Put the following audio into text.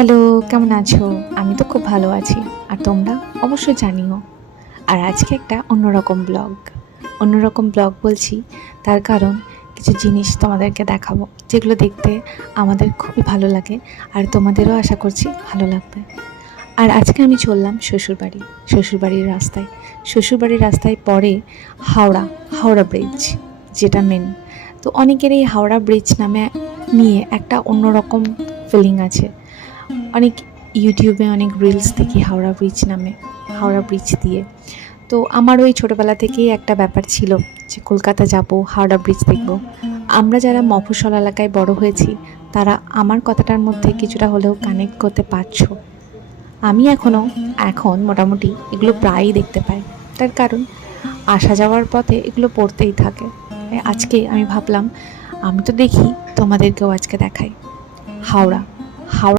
Hello, কেমন আছো? আমি তো খুব ভালো আছি। আর তোমরা? অবশ্যই জানিও। আর আজকে একটা অন্যরকম ব্লগ বলছি, তার কারণ কিছু জিনিস তোমাদেরকে দেখাবো, যেগুলো দেখতে আমাদের খুবই ভালো লাগে আর তোমাদেরও আশা করছি ভালো লাগবে। আর আজকে আমি চললাম শ্বশুরবাড়ির রাস্তায় পড়ে হাওড়া ব্রিজ, যেটা মেন। তো অনেকের এই হাওড়া ব্রিজ নামে নিয়ে একটা অন্যরকম ফিলিং আছে। অনেক ইউটিউবে অনেক রিলস দেখি হাওড়া ব্রিজ দিয়ে। তো আমার ওই ছোটোবেলা থেকেই একটা ব্যাপার ছিল যে কলকাতা যাব, হাওড়া ব্রিজ দেখব। আমরা যারা মফস্বল এলাকায় বড় হয়েছি তারা আমার কথাটার মধ্যে কিছুটা হলেও কানেক্ট করতে পারছো। আমি এখন মোটামুটি এগুলো প্রায়ই দেখতে পাই, তার কারণ আসা যাওয়ার পথে এগুলো পড়তেই থাকে। আজকে আমি ভাবলাম আমি তো দেখি, তোমাদেরকেও আজকে দেখাই হাওড়া হাওড়া